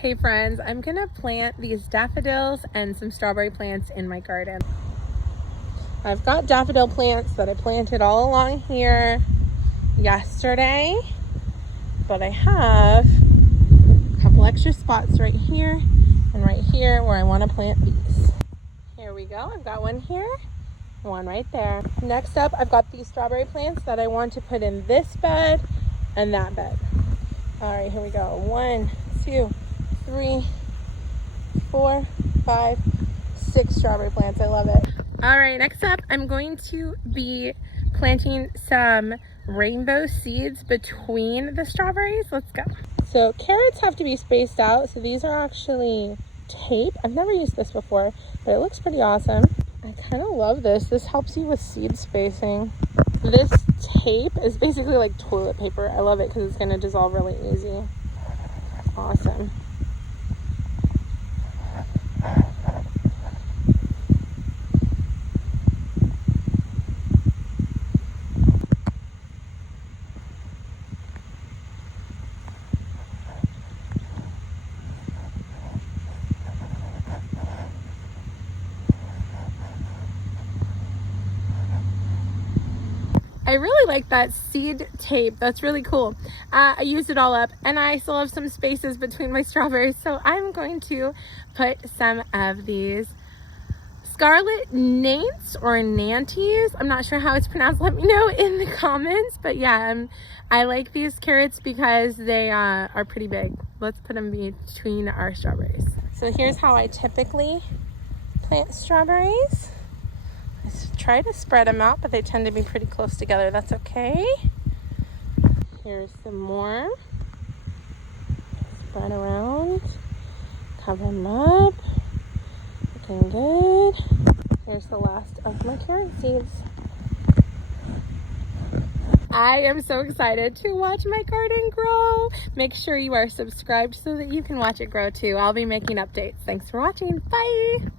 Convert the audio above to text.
Hey friends, I'm gonna plant these daffodils and some strawberry plants in my garden. I've got daffodil plants that I planted all along here yesterday, but I have a couple extra spots right here and right here where I want to plant these. Here we go. I've got one here, one right there. Next up, I've got these strawberry plants that I want to put in this bed and that bed. All right, here we go. 1, 2, 3, 4, 5, 6 strawberry plants. I love it. All right, next up, I'm going to be planting some rainbow seeds between the strawberries. Let's go. So carrots have to be spaced out. So these are actually tape. I've never used this before, but it looks pretty awesome. I kind of love this. This helps you with seed spacing. This tape is basically like toilet paper. I love it because it's going to dissolve really easy. Awesome. I really like that seed tape. That's really cool. I used it all up and I still have some spaces between my strawberries. So I'm going to put some of these scarlet nantes or nanties. I'm not sure how it's pronounced. Let me know in the comments. But yeah, I like these carrots because they are pretty big. Let's put them between our strawberries. So here's how I typically plant strawberries. I try to spread them out, but they tend to be pretty close together. That's okay. Here's some more. Spread around. Cover them up. Looking good. Here's the last of my carrot seeds. I am so excited to watch my garden grow. Make sure you are subscribed so that you can watch it grow too. I'll be making updates. Thanks for watching. Bye.